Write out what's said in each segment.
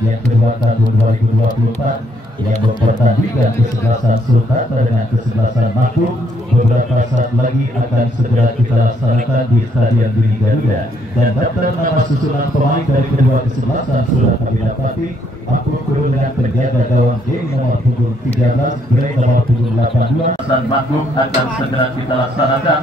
yang kedua tahun 2024 yang mempertandingkan kesebelasan Sulkata dengan kesebelasan Makhluk beberapa saat lagi akan segera kita laksanakan di Stadion Bini Garuda, dan daftar nama susunan pemain dari kedua kesebelasan sudah kami dapati. Ampun turun dengan penjaga gawang J nomor punggung 13, Gray nomor punggung 82. Makhluk akan segera kita laksanakan,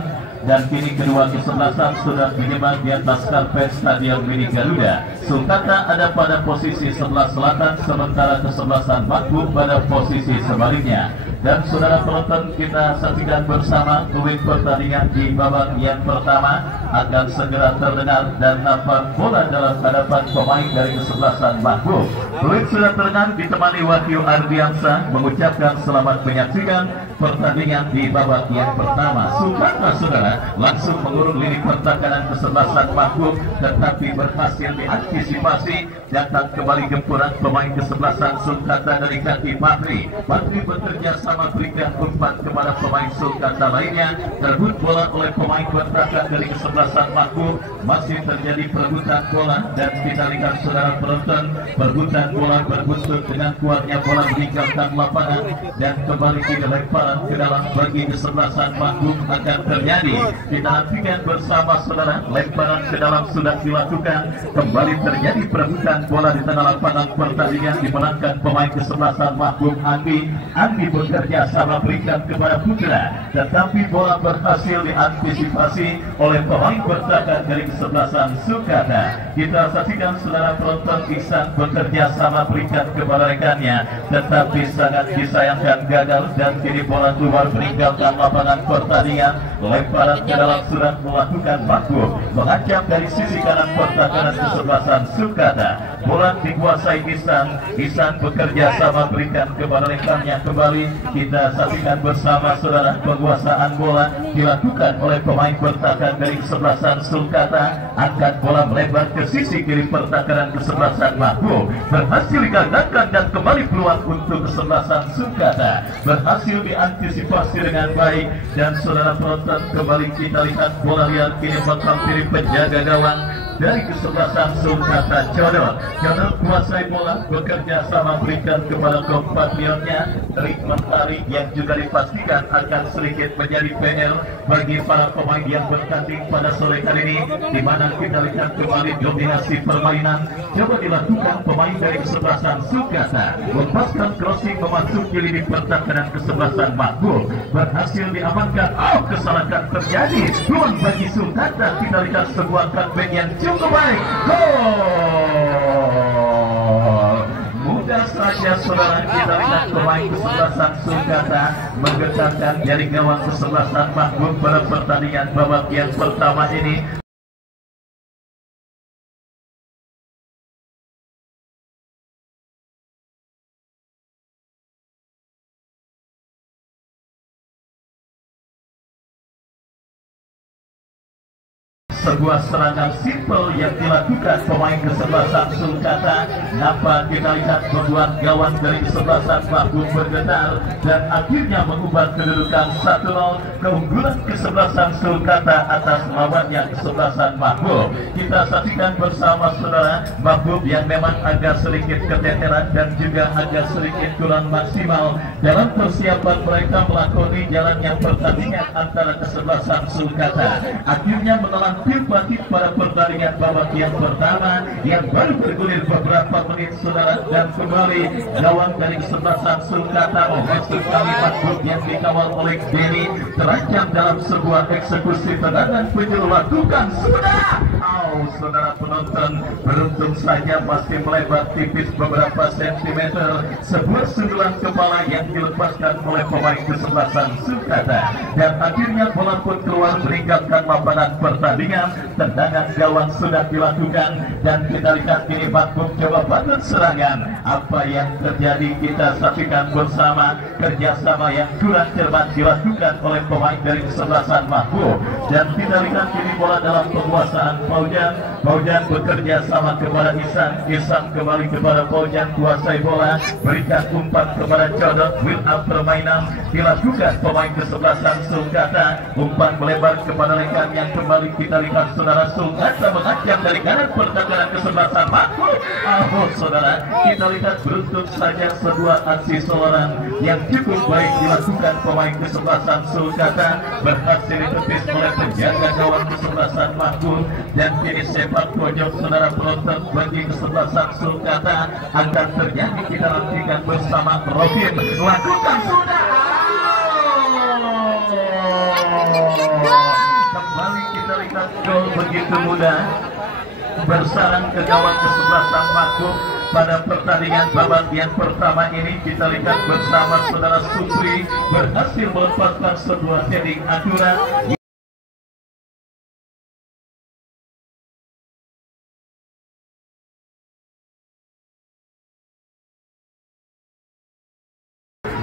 dan kini kedua kesebelasan sudah menyebar di atas karpet Stadion Bini Garuda. Sulkata ada pada posisi sebelah selatan, sementara kesebelasan Makhluk pada posisi sebaliknya. Dan saudara penonton, kita saksikan bersama ulik pertandingan di babak yang pertama akan segera terdengar dan nampak bola dalam hadapan pemain dari kesebelasan Makhluk. Ulik sudah terdengar ditemani Wahyu Ardiansa mengucapkan selamat menyaksikan pertandingan di babak yang pertama. Sulkata saudara langsung mengurung lini pertahanan kesebelasan Makhluk, tetapi berhasil diantisipasi. Datang kembali gempuran pemain kesebelasan Sulkata dari kaki Patri. Patri bekerja sama berikan umpan kepada pemain Sulkata lainnya. Terbut bola oleh pemain bertahan dari kesebelasan Makhluk. Masih terjadi perebutan bola, dan kita lihat saudara penonton, perebutan bola berbuntut dengan kuatnya bola meninggalkan lapangan dan kembali dilemparan ke dalam bagi kesebelasan Makhluk akan terjadi. Kita nantikan bersama saudara, lemparan ke dalam sudah dilakukan, kembali terjadi perebutan bola di tengah lapangan. Pertandingan dimenangkan pemain kesebelasan Makhluk Andi. Andi bekerja sama berikan kepada Putra, tetapi bola berhasil diantisipasi oleh pemain bertahan dari kesebelasan Sulkata. Kita saksikan saudara penonton, Ihsan bekerja sama berikan kepada rekannya, tetapi sangat disayangkan gagal, dan kini bola keluar meninggalkan lapangan pertandingan. Lemparan ke dalam sudah melakukan Makhluk, mengancam dari sisi kanan pertahanan kesebelasan Sulkata. Bola dikuasai Ihsan. Ihsan bekerja sama berikan kepada rekannya kembali. Kita saksikan bersama saudara, penguasaan bola dilakukan oleh pemain bertahan dari kesebelasan Sulkata. Angkat bola melebar ke sisi kiri pertahanan kesebelasan Makhluk, berhasil digagalkan, dan kembali peluang untuk kesebelasan Sulkata berhasil diantisipasi dengan baik. Dan saudara penonton, kembali kita lihat bola liar kini menghampiri penjaga gawang dari kesebelasan Sulkata. Jodoh kuasai bola, bekerja sama berikan kepada kompatriotnya Rik Mentari, yang juga dipastikan akan sedikit menjadi PR bagi para pemain yang bertanding pada sore kali ini, di mana kita lihat kembali dominasi permainan coba dilakukan pemain dari kesebelasan Sulkata. Lepaskan crossing memasuki lini pertahanan kesebelasan Makhluk, berhasil diamankan. Kesalahan terjadi, peluang bagi Sulkata. Kita lihat sebuah comeback yang cukup baik. Mudah saja saudara, kita lihat pemain kesebelasan Sulkata menggetarkan dari gawang kesebelasan Makhluk pada pertandingan babak yang pertama ini. sebuah serangan simpel yang dilakukan pemain kesebelasan Sulkata. Nampak kita lihat membuat gawang dari kesebelasan Mahbub bergetar dan akhirnya mengubah kedudukan 1-0 keunggulan kesebelasan Sulkata atas lawannya kesebelasan Mahbub. Kita saksikan bersama saudara Mahbub yang memang agak sedikit keteteran dan juga agak sedikit kurang maksimal dalam persiapan mereka melakoni jalannya pertandingan antara kesebelasan Sulkata. Akhirnya menelan batik pada pertandingan babak yang pertama yang baru bergulir beberapa menit saudara, dan kembali gawang dari kesebelasan Sulkata memasuki kali Mahbub yang dikawal oleh Denny terancam dalam sebuah eksekusi tendangan penjuru. Lakukan sudah. Saudara penonton, beruntung saja masih melebar tipis beberapa sentimeter sebuah sundulan kepala yang dilepaskan oleh pemain kesebelasan Sulkata, dan akhirnya bola pun keluar meninggalkan lapangan pertandingan. Tendangan gawang sudah dilakukan dan kita lihat ini Mahbub coba bangun serangan. Apa yang terjadi kita saksikan bersama, kerjasama yang kurang cermat dilakukan oleh pemain dari kesebelasan Mahbub, dan kita lihat ini bola dalam penguasaan Paujan bekerja sama kepada Isan kembali kepada Paujan, kuasai bola, berikan umpan kepada Codot, build up permainan dilakukan pemain kesebelasan Sulkata. Umpan melebar kepada rekan yang kembali kita lihat saudara Sulkata mengancam dari kanan pertahanan kesebelasan Mahbub. Saudara, kita lihat beruntung saja sebuah aksi soloran yang cukup baik dilakukan pemain kesebelasan Sulkata berhasil ditepis oleh penjaga gawang kesebelasan Mahbub, dan kini sepak pojok saudara penonton bagi kesebelasan Sulkata akan terjadi. Kita nantikan bersama Robin. Lakukan sudah. Kembali kita lihat gol begitu mudah bersarang ke gawang kesebelasan Mahbub pada pertandingan babak yang pertama ini. Kita lihat bersama saudara Supri berhasil melepaskan sebuah heading akurat.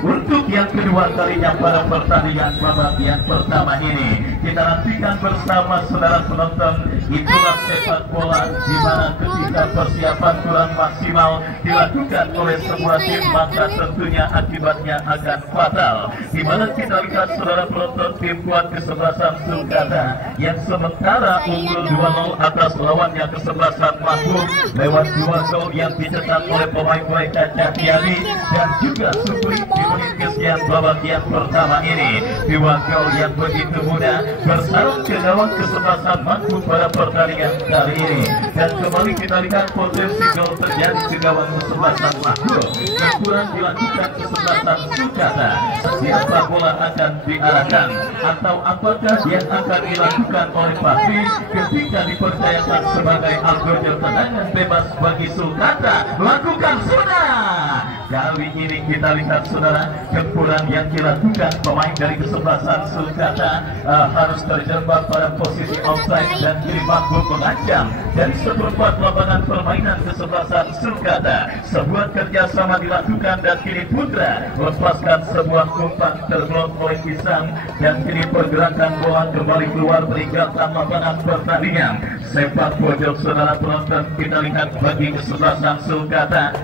Untuk yang kedua kalinya pada pertandingan babak yang pertama ini, kita nantikan bersama saudara penonton. Itulah sepak bola di mana ketika persiapan kurang maksimal dilakukan oleh sebuah tim, maka tentunya akibatnya akan fatal. Di mana kita lihat saudara penonton, tim kuat kesebelasan Sulkata yang sementara unggul 2-0 atas lawannya kesebelasan Mahbub lewat 2 gol yang dicetak oleh pemain mereka Cahyani dan juga Supri di menit kesekian babak yang pertama ini. 2 gol yang begitu mudah bersarang ke gawang kesebelasan Mahbub pada pertandingan kali ini, dan kembali kita lihat potensi gol terjadi ke gawang kesebelasan Mahbub. Kurang dilakukan kesebelasan Sulkata. Siapa bola akan diarahkan atau apakah yang akan dilakukan oleh Patri ketika dipercayakan sebagai algoritma tendangan bebas bagi Sulkata? Lakukan sudah. Kali ini kita lihat saudara, gempuran yang dilakukan pemain dari kesebelasan Sulkata harus terjebak pada posisi offside, dan kini Mahbub mengancam dari seperempat lapangan permainan kesebelasan Sulkata. Sebuah kerjasama dilakukan dan kini Putra melepaskan sebuah umpan terblok oleh Isan, dan kini pergerakan bola kembali keluar meninggalkan lapangan pertandingan. Sepak pojok saudara penonton, kita lihat bagi kesebelasan Sulkata.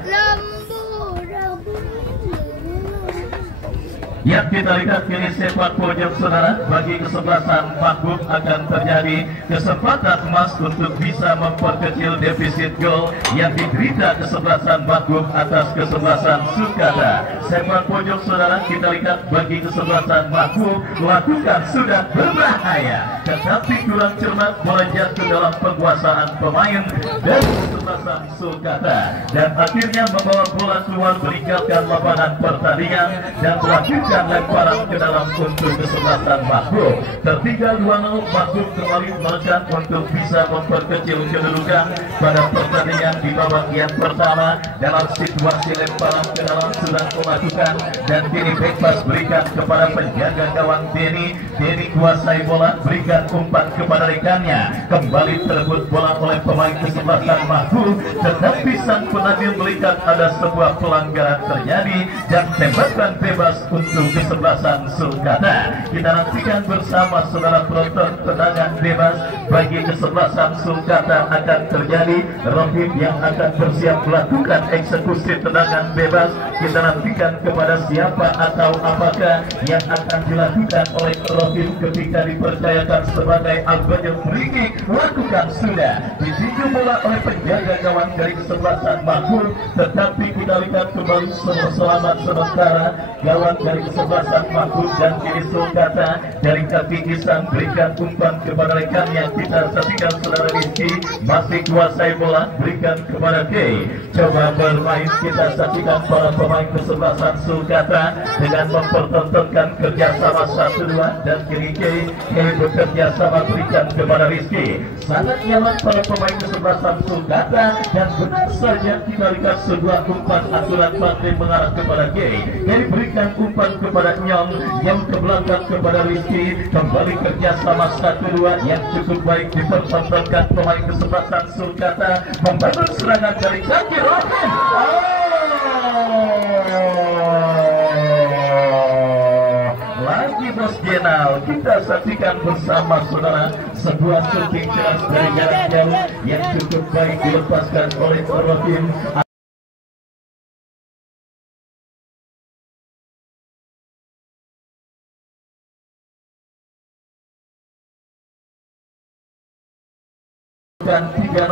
Yang kita lihat kini sepak pojok saudara bagi kesebelasan Mahbub akan terjadi kesempatan emas untuk bisa memperkecil defisit gol yang diderita kesebelasan Mahbub atas kesebelasan Sulkata. Sepak pojok saudara kita lihat bagi kesebelasan Mahbub lakukan sudah berbahaya, tetapi kurang cermat bola jatuh dalam penguasaan pemain dari kesebelasan Sulkata, dan akhirnya membawa bola keluar meninggalkan lapangan pertandingan dan melakukan lemparan ke dalam untuk kesebelasan Mahbub. Tertinggal 2-0, Mahbub kembali menekan untuk bisa memperkecil kedudukan pada pertandingan di babak yang pertama. Dalam situasi lemparan ke dalam sudah melakukan, dan kini bebas berikan kepada penjaga gawang Denny. Denny kuasai bola, berikan umpan kepada rekannya, kembali terebut bola oleh pemain kesebelasan Mahbub, tetapi sang penampilan melihat ada sebuah pelanggaran terjadi dan tembakan bebas untuk musuh kesebelasan Sulkata. Kita nantikan bersama saudara penonton tendangan bebas bagi kesebelasan Sulkata akan terjadi. Rohim yang akan bersiap melakukan eksekusi tendangan bebas. Kita nantikan kepada siapa atau apakah yang akan dilakukan oleh Rohim ketika dipercayakan sebagai Al-Bajul Free. Lakukan sudah ditinju bola oleh penjaga gawang dari kesebelasan Mahmud, tetapi kita lihat kembali selamat sementara gawang dari kesebelasan Mahmud dan kini Sulkata dari kaki Isan berikan umpan kepada rekannya. Kita saksikan saudara Rizky masih kuasai bola, berikan kepada Kay, coba bermain. Kita saksikan para pemain kesebelasan Sulkata dengan mempertontonkan kerjasama 1-2 dan kini Kay bekerja sama berikan kepada Rizky. Sangat nyaman para pemain kesebelasan Sulkata dan benar saja kita lihat sebuah umpan aturan partai mengarah kepada Kay. Kay berikan umpan kepada Nyong ke belakang kepada Rizky. Kembali kerjasama 1-2 yang cukup baik dipertontonkan pemain kesebelasan Sulkata. Membangun serangan dari kaki Rohim. Lagi Bos Jenal, kita saksikan bersama saudara sebuah shooting keras dari jarak jauh yang cukup baik dilepaskan oleh Rohim. Dan 3-0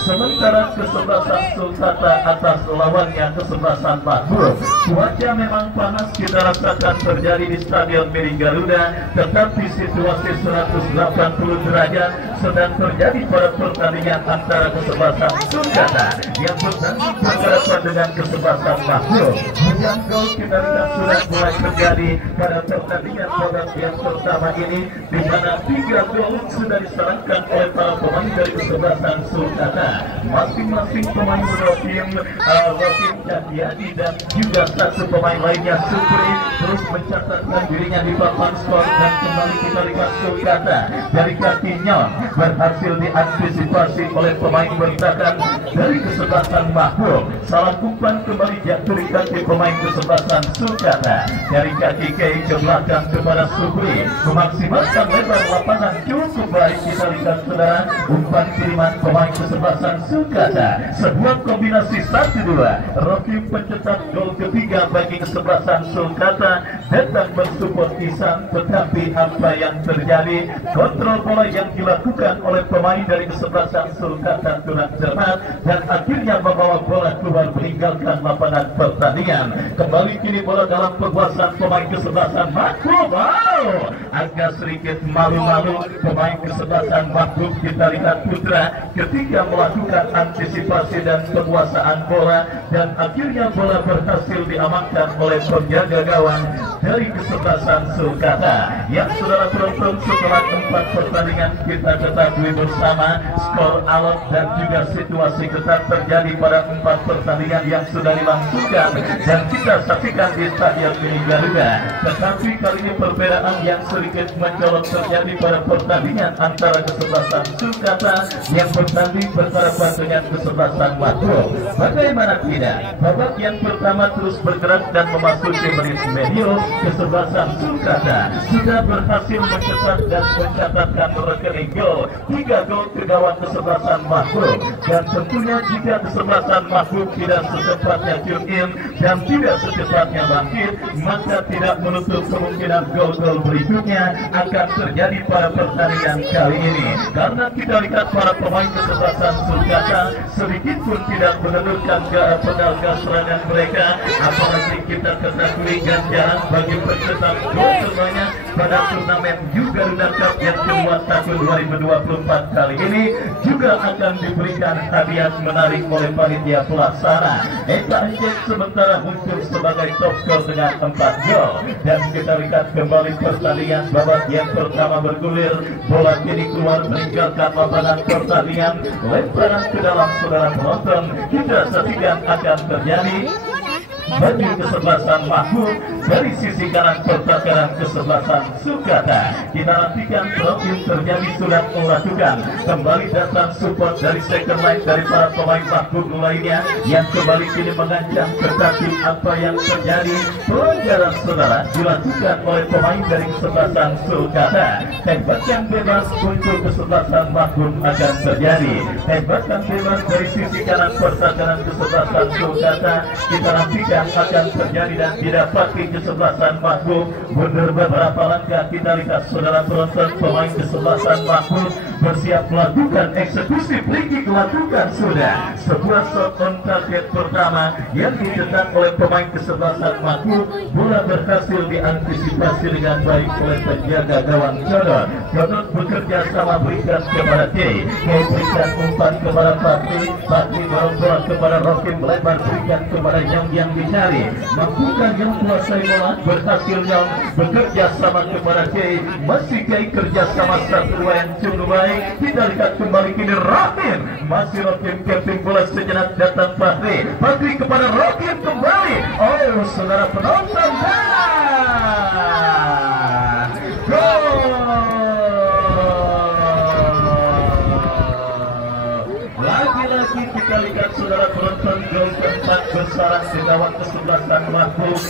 sementara kesebelasan Sulkata atas lawannya kesebelasan Mahmud. Cuaca memang panas kita rasakan terjadi di Stadion Mini Garuda, tetapi situasi 180 derajat sedang terjadi pada pertandingan antara kesebelasan Sulkata yang bertanding berhadapan dengan kesebelasan Mahmud. Hujan gol kita lihat sudah mulai terjadi pada pertandingan babak yang pertama ini, di mana 3 gol sudah diserahkan oleh para pemain dari kesebelasan Sulkata. Masing-masing pemain Rohim Cahyadi dan juga satu pemain lainnya Supri terus mencatatkan dirinya di papan skor. Dan kembali kita lihat Sulkata dari kaki Nyon berhasil diantisipasi oleh pemain bertahan dari kesebelasan Mahmud. Salah umpan kembali jatuh di kaki pemain kesebelasan Sulkata dari kaki Kay ke belakang kepada Supri, memaksimalkan lebar lapangan cukup baik. Kita lihat saudara umpan kiriman pemain kesebelasan Sulkata, sebuah kombinasi 1-2. Rohim pencetak gol ketiga bagi kesebelasan Sulkata datang bersupport Isan, tetapi apa yang terjadi? Kontrol bola yang dilakukan oleh pemain dari kesebelasan Sulkata kurang cermat dan akhirnya membawa bola keluar meninggalkan lapangan pertandingan. Kembali kini bola dalam penguasaan pemain kesebelasan Mahmud. Agak sedikit malu-malu pemain kesebelasan Mahmud. Kita lihat Putra ketika melakukan antisipasi dan penguasaan bola dan akhirnya bola berhasil diamankan oleh penjaga gawang dari kesebelasan Sulkata. Yang saudara penonton, setelah 4 pertandingan kita ketahui bersama skor alot dan juga situasi ketat terjadi pada 4 pertandingan yang sudah dilangsungkan dan kita saksikan di Stadion Mini Garuda. Tetapi kali ini perbedaan yang sedikit mencolok terjadi pada pertandingan antara kesebelasan Sulkata yang bertanding berhadapan dengan kesebelasan Mahmud. Bagaimana tidak, babak yang pertama terus bergerak dan memasuki menit medio. Kesebelasan Sulkata sudah berhasil mencetak dan mencatatkan rekening gol 3 gol ke gawang kesebelasan Mahmud. Dan tentunya jika kesebelasan Mahmud tidak secepatnya tune in dan tidak secepatnya bangkit, maka tidak menutup kemungkinan gol-gol berikutnya akan terjadi pada pertandingan kali ini. Karena kita lihat para pemain kesebelasan Sulkata sedikit pun tidak menundukkan pedal gas serangan mereka, apalagi kita ketahui ganjaran bagi pencetak gol terbanyak pada turnamen Garuda Cup yang kedua tahun 2024 kali ini juga akan diberikan hadiah menarik oleh panitia pelaksana. Eta Hijek sementara muncul sebagai top skor dengan 4 gol. Dan kita lihat kembali pertandingan babak yang pertama bergulir, bola kini keluar meninggalkan lapangan pertandingan, lemparan ke dalam saudara penonton. Kita saksikan akan terjadi bagi kesebelasan Mahmud dari sisi kanan pertahanan kesebelasan Sulkata. Kita nantikan profil terjadi sudah melakukan kembali datang support dari second line dari para pemain Mahfud lainnya yang kembali kini mengancam, tetapi apa yang terjadi pelanggaran saudara dilakukan oleh pemain dari kesebelasan Sulkata. Tembakan bebas untuk kesebelasan Mahfud akan terjadi. Tembakan bebas dari sisi kanan pertahanan kesebelasan Sulkata kita nantikan akan terjadi dan didapati kesebelasan Mahfud. Mundur beberapa langkah, kita lihat saudara penonton, pemain kesebelasan Mahfud bersiap melakukan eksekusi free kick. Lakukan sudah sebuah shot on target pertama yang dicetak oleh pemain kesebelasan Mahfud. Bola berhasil diantisipasi dengan baik oleh penjaga gawang Jodot. Jodot bekerja sama berikan kepada K berikan umpan kepada Fatih dorong bola kepada Rokim, melebar berikan kepada yang dicari. Mampukah yang kuasai bola? Berhasil yang bekerja sama kepada K, masih K kerja sama satu yang cukup baik. Kita lihat kembali kini Rokim, masih Rokim keping bola sejenak datang Fatih kepada Rokim kembali. Oh saudara penonton, lagi-lagi kita lihat saudara penonton, gol keempat bersarang di gawang kesebelasan Mahfud.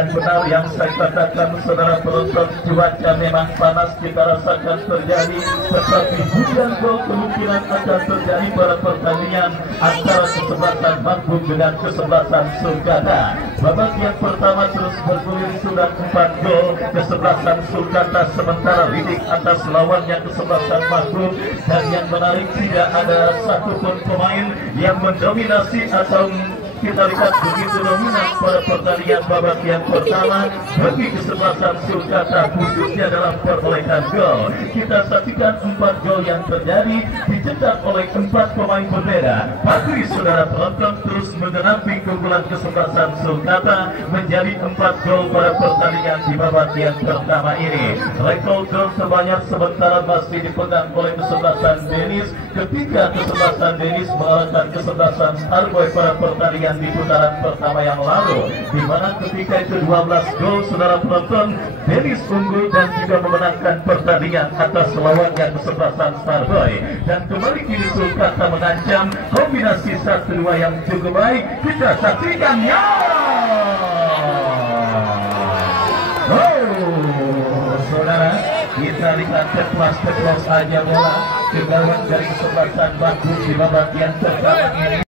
Benar yang saya katakan saudara penonton, cuaca memang panas kita rasakan terjadi, tetapi hujan gol kemungkinan akan terjadi pada pertandingan antara kesebelasan Mahfud dengan kesebelasan Sulkata. Babak yang pertama terus bergulir sudah 4 gol kesebelasan Sulkata, sementara leading atas lawannya kesebelasan Mahfud. Dan yang menarik, tidak ada satupun pemain yang mendominasi atau kita lihat begitu dominan pada pertandingan babak yang pertama bagi kesebelasan Sulkata, khususnya dalam perolehan gol. Kita saksikan 4 gol yang terjadi dicetak oleh 4 pemain berbeda. Tapi saudara penonton, terus menggenapi keunggulan kesebelasan Sulkata menjadi 4 gol pada pertandingan di babak yang pertama ini. Rekor gol terbanyak sementara masih dipegang oleh kesebelasan Denis ketika kesebelasan Denis mengalahkan kesebelasan Starboy pada pertandingan di putaran pertama yang lalu, di mana ketika itu 12 gol saudara penonton, Denis unggul dan juga memenangkan pertandingan atas lawannya kesebelasan Starboy. Dan kembali kini Sulkata mengancam kombinasi 1-2 yang cukup baik. Kita saksikan ya. Saudara, kita lihat ceplos saja bola ke gawang dari kesebelasan Mahfud di babak yang pertama ini.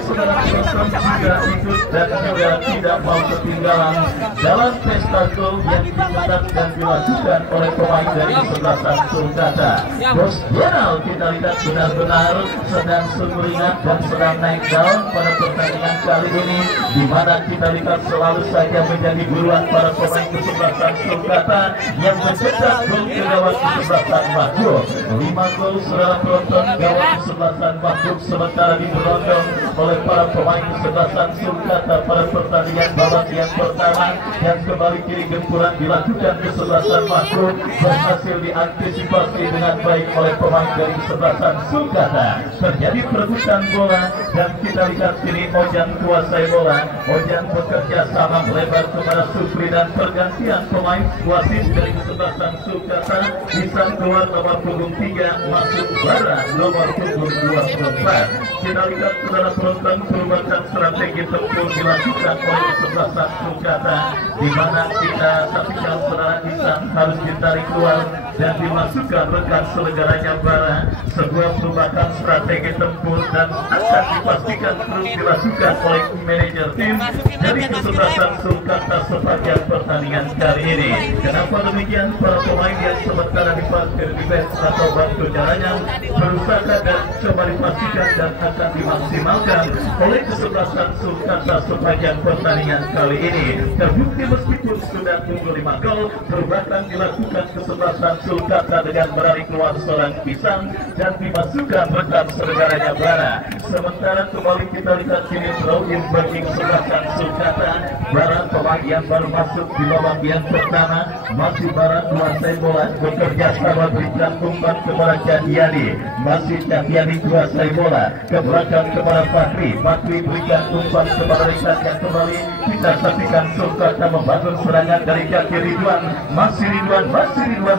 Saudara penonton juga ikut dan juga tidak mau ketinggalan dalam pesta gol yang dicetak dan dilakukan oleh pemain dari kesebelasan Sulkata. Bos Jenal kita lihat benar-benar sedang sumringah dan sedang naik daun pada pertandingan kali ini, di mana kita lihat selalu saja menjadi buruan para pemain kesebelasan Sulkata yang mencetak gol ke gawang kesebelasan Mahfud. 5 gol saudara penonton gawang kesebelasan Mahfud, sementara diberondong oleh para pemain kesebelasan Sulkata pada pertandingan babak yang pertama. Dan kembali kiri gempuran dilakukan kesebelasan Mahfud, berhasil diantisipasi dengan baik oleh pemain dari kesebelasan Sulkata. Terjadi perebutan bola dan kita lihat kini Ojan kuasai bola. Ojan bekerja sama melebar kepada Supri dan pergantian pemain wasit dari kesebelasan Sulkata. Bisa keluar nomor punggung 3 masuk Bara nomor punggung 24. Kita lihat saudara penonton, perubahan strategi tempur dilakukan oleh kesebelasan Sulkata, di mana kita saksikan saudara Isan harus ditarik keluar dan dimasukkan rekan selegaranya bara. Sebuah perubahan strategi tempur dan akan dipastikan terus dilakukan oleh manajer tim dari kesebelasan Sulkata sepanjang pertandingan kali ini. Kenapa demikian? Para pemain yang sementara diparkir di bench atau bangku jalannya berusaha dan coba dipastikan dan akan dimaksimalkan oleh kesebelasan Sulkata sepanjang pertandingan kali ini. Terbukti meskipun sudah unggul 5 gol, perubahan dilakukan kesebelasan Sulkata dengan berlari keluar seorang pisang dan dimasukkan rekan selegaranya bara. Sementara kembali kita lihat kini throw-in bagi kesebelasan Sulkata. Bara pemain yang baru masuk di babak yang pertama, masih bara kuasai bola, bekerja sama berikan umpan kepada Cahyadi. Masih Cahyadi kuasai bola ke belakang kepada Fakri. Fakri berikan umpan kepada rekannya kembali. Kita saksikan Sulkata membangun serangan dari kaki Ridwan. Masih Ridwan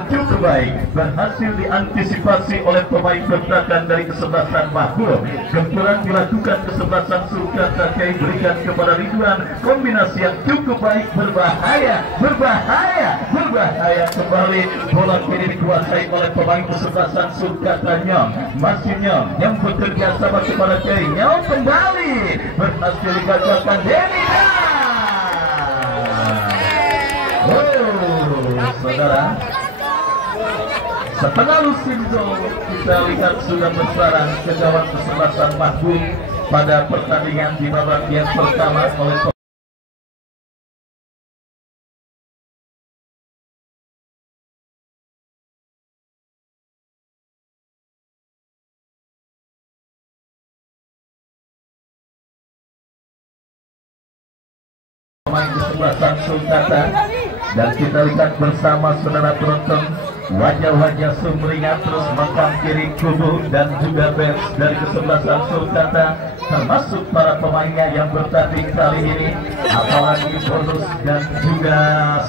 cukup baik, berhasil diantisipasi oleh pemain pertahanan dari kesebelasan Mahfud. Gempuran dilakukan kesebelasan Sulkata, Kay berikan kepada Ridwan. Kombinasi yang cukup baik, berbahaya kembali. Bola kini dikuasai oleh pemain kesebelasan Sulkata Nyong. Masih Nyong yang bekerja sama kepada Kay. Nyong kembali berhasil digagalkan Denny. Saudara, setengah lusin gol kita lihat sudah bersarang ke gawang kesebelasan Mahfud pada pertandingan di babak yang pertama oleh pemain kesebelasan Sulkata. Dan kita lihat bersama saudara penonton, wajah-wajah sumringah terus makam kiri kubu dan juga bench dari kesebelasan Sulkata, termasuk para pemainnya yang bertanding kali ini. Apalagi bonus dan juga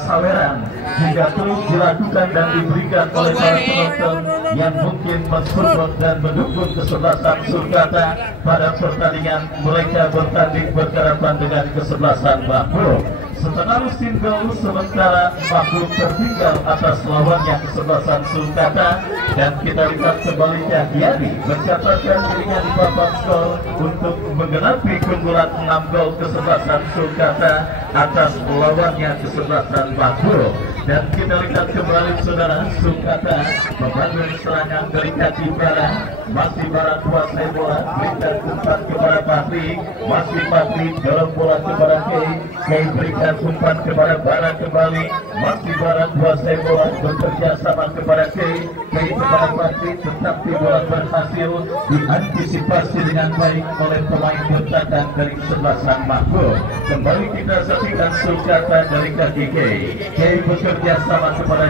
saweran juga terus dilakukan dan diberikan oleh para penonton yang mungkin mensupport dan mendukung kesebelasan Sulkata pada pertandingan mereka bertanding berhadapan dengan kesebelasan Mahfud. Setengah lusin gol, sementara Mahfud tertinggal atas lawannya kesebelasan Sulkata. Dan kita lihat kembali Cahyadi mencatatkan dirinya di papan skor untuk menggenapi keunggulan 6 gol kesebelasan Sulkata atas lawannya kesebelasan Mahfud. Dan kita lihat kembali saudara, Sulkata membangun serangan dari kaki bara. Masih bara kuasai bola, berikan umpan kepada Patri. Masih Patri dorong bola kepada Kay. Kay berikan umpan kepada bara kembali. Masih bara kuasai bola, bekerja sama kepada Kay. Kay kepada Patri, tetapi bola berhasil diantisipasi dengan baik oleh pemain bertahan dari kesebelasan Mahfud. Kembali kita saksikan Sulkata dari kaki Kay. Kay bekerja sama kepada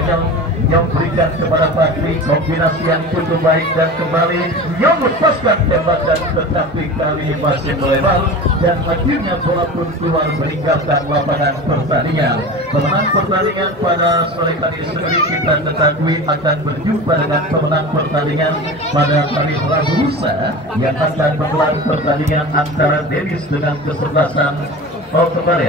Nyong berikan kepada Fakri. Kombinasi yang cukup baik dan kembali Nyong lepaskan tembakan, tetapi kali ini masih melebar dan akhirnya bola pun keluar meninggalkan lapangan pertandingan. Pemenang pertandingan pada sore kali ini kita ketahui akan berjumpa dengan pemenang pertandingan pada hari Rabu lusa yang akan menggelar pertandingan antara Dennis dengan kesebelasan kembali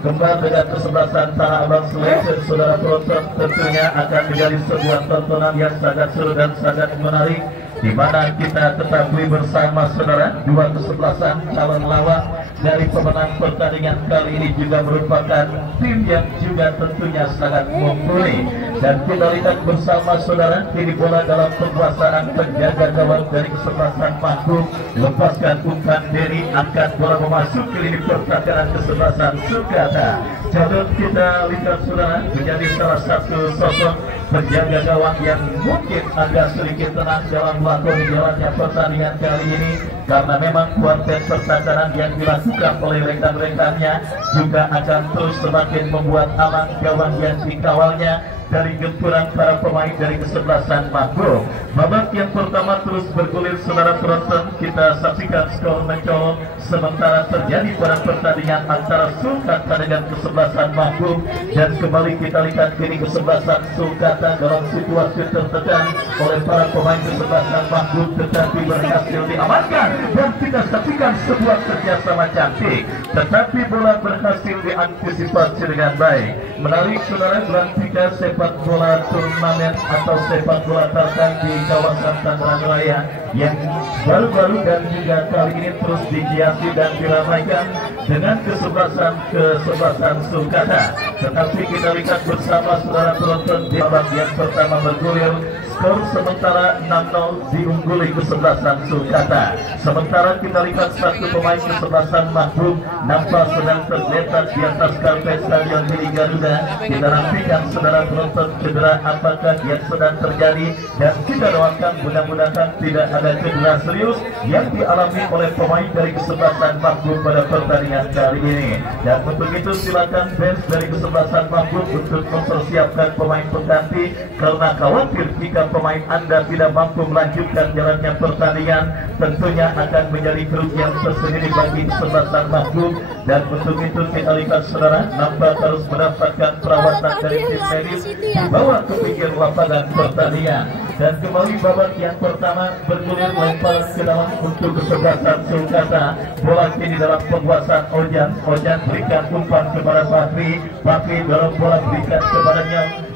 dengan kesebelasan Tanah Abang Selection. Saudara penonton, tentunya akan menjadi sebuah tontonan yang sangat seru dan sangat menarik, di mana kita ketahui bersama saudara dua kesebelasan calon lawak dari pemenang pertandingan kali ini juga merupakan tim yang juga tentunya sangat mumpuni. Dan kita lihat bersama saudara, kini bola dalam penguasaan penjaga gawang dari kesebelasan Mahfud. Lepaskan umpan Denny, angkat bola memasuki lini pertahanan kesebelasan Sulkata. Jalur kita lihat saudara menjadi salah satu sosok penjaga gawang yang mungkin agak sedikit tenang dalam melakoni jalannya pertandingan kali ini, karena memang kuartet pertahanan yang dilakukan oleh rekan-rekannya juga akan terus semakin membuat aman gawang yang dikawalnya dari gempuran para pemain dari kesebelasan Mahfud. Babak yang pertama terus bergulir saudara penonton, kita saksikan skor mencolok sementara terjadi pada pertandingan antara Sulkata dengan kesebelasan Mahfud. Dan kembali kita lihat kini kesebelasan Sulkata dalam situasi tertekan oleh para pemain kesebelasan Mahfud, tetapi berhasil diamankan dan kita saksikan sebuah kerjasama cantik, tetapi bola berhasil diantisipasi dengan baik. Menarik saudara, gelang 3 sepak bola turnamen atau sepak bola tarkam di kawasan Tangerang Raya yang baru-baru dan juga kali ini terus dihiasi dan diramaikan dengan kesebelasan sulkata. Tetapi kita lihat bersama saudara penonton di babak yang pertama bergulir, skor sementara 6-0 diungguli kesebelasan sulkata. Sementara kita lihat satu pemain kesebelasan Mahbub nampak sedang tergeletak di atas karpet Stadion Gili Garuda. Kita nantikan saudara penonton cedera apakah yang sedang terjadi, dan kita doakan mudah-mudahan tidak ada cedera serius yang dialami oleh pemain dari kesebelasan Mahbub pada pertandingan kali ini. Dan untuk itu silakan fans dari kesebelasan Mahbub untuk mempersiapkan pemain pengganti, karena khawatir jika pemain Anda tidak mampu melanjutkan jalannya pertandingan, tentunya akan menjadi kerugian tersendiri bagi kesebelasan Mahbub. Dan untuk itu kita lihat saudara nampak harus mendapatkan perawatan dari tim medis dibawa ke pinggir lapangan pertandingan. Dan kembali babak yang pertama bergulir lemparan ke dalam untuk kesebelasan sulkata. Bola kini dalam penguasaan Ojan. Ojan berikan umpan kepada Bakri dalam bola berikan kepada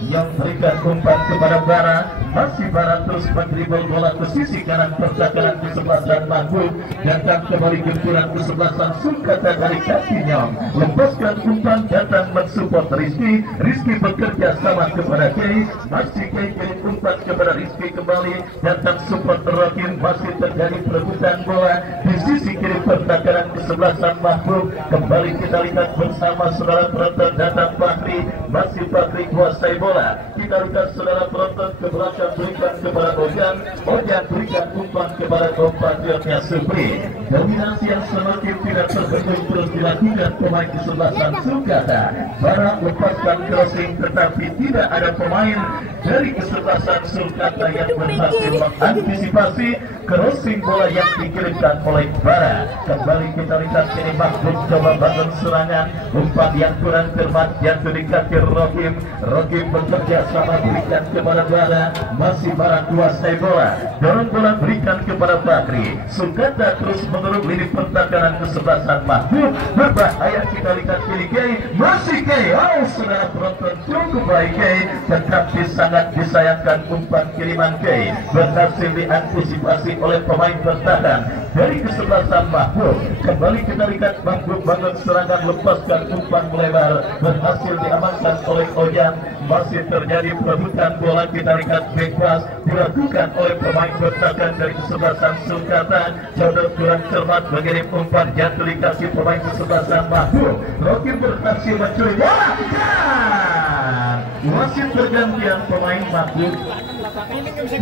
Nyong berikan umpan kepada Bara. Masih Bara terus mendribble bola ke sisi kanan pertahanan kesebelasan Mahbub, dan kembali gempuran kesebelasan sulkata dari kaki Nyong. Lepaskan umpan datang mensupport Rizky bekerja sama kepada Kei. Masih Kei kirim umpan kepada Rizky kembali, datang support Rokin. Masih terjadi perebutan bola di sisi kiri pertahanan kesebelasan Mahbub. Kembali kita lihat bersama saudara penonton, datang Bakri. Masih Bakri kuasai bola. Kita lihat saudara penonton ke belakang berikan kepada Ojan berikan umpan kepada kompatriotnya Supri. Dominasi yang semakin tidak terbendung terus dilakukan pemain kesebelasan sulkata. Bara lepaskan crossing, tetapi tidak ada pemain dari kesebelasan sulkata yang berhasil mengantisipasi crossing bola yang dikirimkan oleh Bara. Kembali kita lihat ini Mahbub coba bangun serangan, umpan yang kurang cermat yang di kaki Rokim bekerja sama berikan kepada Bara. Masih Bara kuasai bola, dorong bola berikan kepada Bakri. Sulkata terus menurut lini pertahanan kesebelasan Mahbub. Berbahaya kita lihat kiri Kei. Masih Kei, saudara penonton cukup baik Kei, tetapi sangat disayangkan umpan kiriman Kei berhasil diantisipasi oleh pemain bertahan dari kesebelasan Mahbub. Kembali kita lihat Mahbub bangun serangan, lepaskan umpan melebar, berhasil diamankan oleh Ojan. Masih terjadi perebutan bola, kita lihat back pass dilakukan oleh pemain bertahan dari kesebelasan sulkata. Jodoh kurang cermat mengirim umpan jatuh di kaki pemain kesebelasan Mahbub. Rokin berhasil mencuri bola. Masih pergantian pemain Mahbub.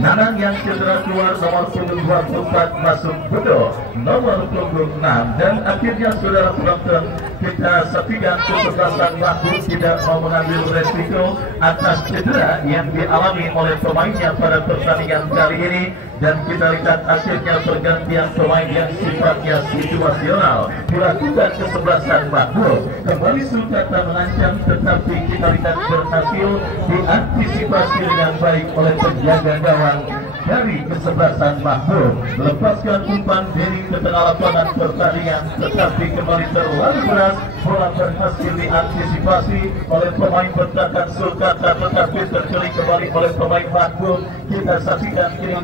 Nanang yang cedera keluar, nomor punggung 24 masuk Budo, nomor punggung 6. Dan akhirnya saudara penonton, kita saksikan kesebelasan Mahbub tidak mau mengambil resiko atas cedera yang dialami oleh pemainnya pada pertandingan kali ini. Dan kita lihat akhirnya pergantian pemain yang sifatnya situasional dilakukan kesebelasan Mahbub. Kembali sulkata mengancam, tetapi kita lihat berhasil diantisipasi dengan baik oleh penjaga gawang dari kesebelasan Mahbub. Lepaskan umpan diri ke tengah lapangan pertandingan, tetapi kembali terlalu keras. Bola berhasil diantisipasi oleh pemain bertahan sulkata, tetapi tercuri kembali oleh pemain Mahbub. Kita saksikan ini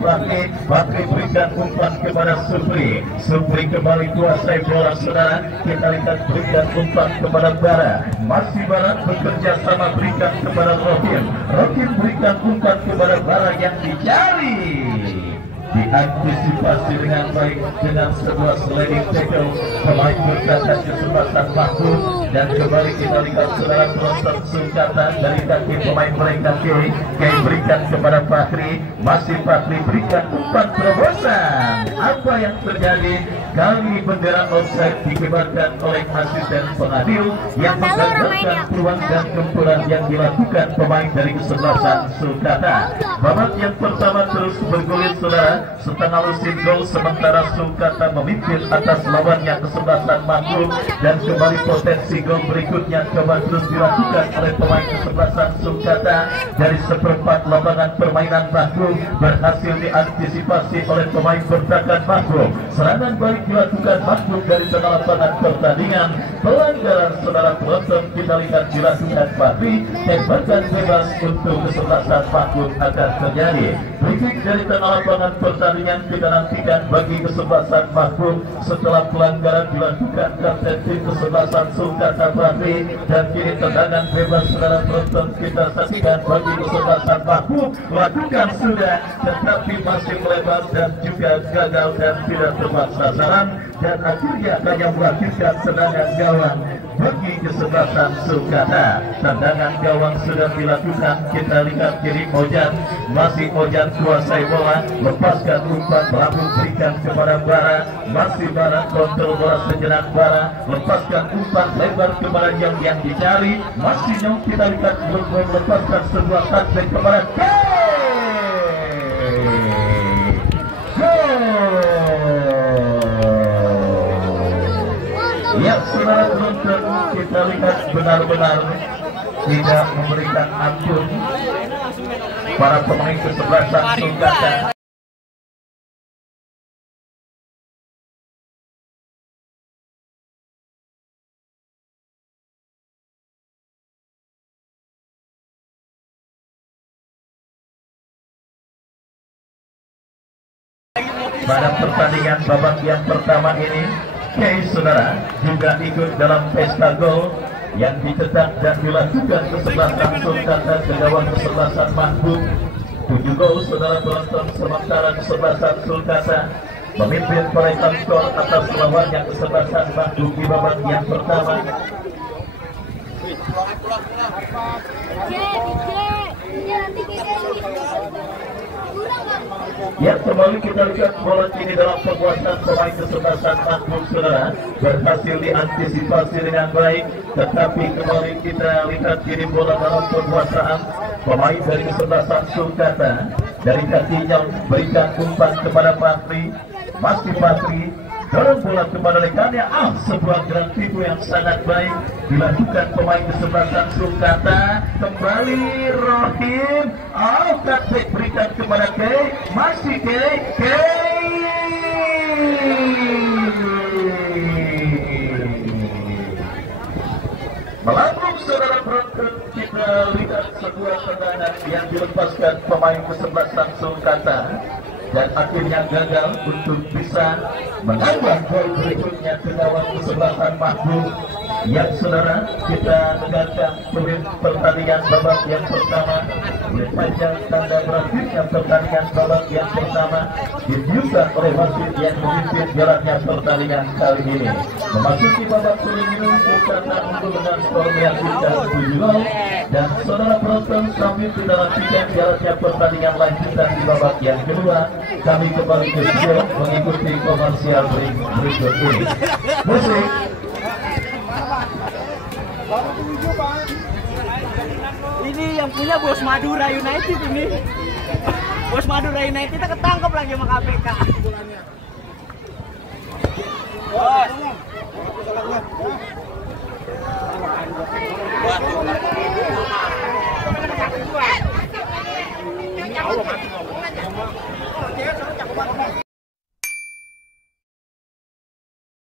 Bakri berikan umpan kepada Supri kembali kuasai bola saudara. Kita lihat berikan umpan kepada Bara. Masih Bara bekerja sama berikan kepada Rokin berikan umpan kepada Bara yang dicari, diantisipasi dengan baik dengan sebuah sliding tackle pemain bertahan kesebelasan Mahbub. Dan kembali kita lihat saudara penonton sulkata dari kaki pemain mereka Kei berikan kepada Bakri. Masih Bakri berikan umpan terobosan. Apa yang terjadi? Kali bendera offside dikibarkan oleh asisten pengadil yang menggagalkan peluang dan gempuran yang dilakukan pemain dari kesebelasan sulkata. Babak yang pertama terus bergulir saudara, setengah lusin gol sementara Sulkata memimpin atas lawannya kesebelasan Makhluk, dan kembali potensi gol berikutnya coba terus dilakukan oleh pemain kesebelasan Sulkata dari seperempat lapangan permainan Makhluk, berhasil diantisipasi oleh pemain bertahan Makhluk. Serangan balik dilakukan Makhluk dari tengah lapangan pertandingan. Pelanggaran saudara penonton kita lihat dilakukan Fahri, tembakan bebas untuk kesebelasan Makhluk akan terjadi. Berikut dari tengah lapangan pertandingan kita nantikan bagi kesebelasan Makhluk setelah pelanggaran dilakukan kapten tim kesebelasan Sulkata Fahri, dan kini tendangan bebas saudara penonton kita saksikan bagi kesebelasan Makhluk lakukan sudah, tetapi masih melebar dan juga gagal dan tidak tepat sasaran, dan akhirnya hanya melakukan tendangan gawang bagi kesebelasan Sulkata. Tendangan gawang sudah dilakukan, kita lihat kiri Ojan, masih Ojan kuasai bola, lepaskan umpan melambung berikan kepada Bara, masih Bara kontrol bola sejenak, Bara lepaskan umpan lebar kepada yang dicari, masih Nyong, kita lihat belum lepaskan sebuah touchback kepada ya saudara penonton, kita lihat benar-benar tidak memberikan ampun para pemain kesebelasan Sulkata. Pada pertandingan babak yang pertama ini, saudara juga ikut dalam pesta gol yang dicetak dan dilakukan kesebelasan Sulkata ke gawang kesebelasan Mahbub. 7 gol saudara penonton, sementara kesebelasan Sulkata memimpin perolehan skor atas lawannya kesebelasan Mahbub di babak yang pertama. Ya, kembali kita lihat bola kini dalam penguasaan pemain kesebelasan Mahbub saudara, berhasil diantisipasi dengan baik, tetapi kembali kita lihat kini bola dalam penguasaan pemain dari kesebelasan Sulkata. Dari kakinya berikan umpan kepada Fahri, masih Fahri dorong bola kepada rekannya. Sebuah gerak tipu yang sangat baik dilakukan pemain kesebelasan Sulkata. Kembali Rohim, cutback berikan kepada Kei, masih Kei melambung saudara penonton. Kita lihat sebuah tendangan yang dilepaskan pemain kesebelasan Sulkata, dan akhirnya gagal untuk bisa menambah gol berikutnya ke gawang kesebelasan Mahbub. Yang saudara, kita dengarkan pertandingan babak yang pertama. Oleh panjang tanda berakhirnya pertandingan babak yang pertama ditiupkan oleh wasit yang memimpin jalannya pertandingan kali ini. Memasuki babak ini, Sulkata unggul dengan skor meyakinkan 7 gol. Dan saudara penonton, sambil kita nantikan jalannya pertandingan lanjutan di babak yang kedua, kami kembali ke studio mengikuti komersial berikut ini. Musik. Ini yang punya Bos Madura United ini. Bos Madura United kita ketangkep lagi sama KPK. Bos.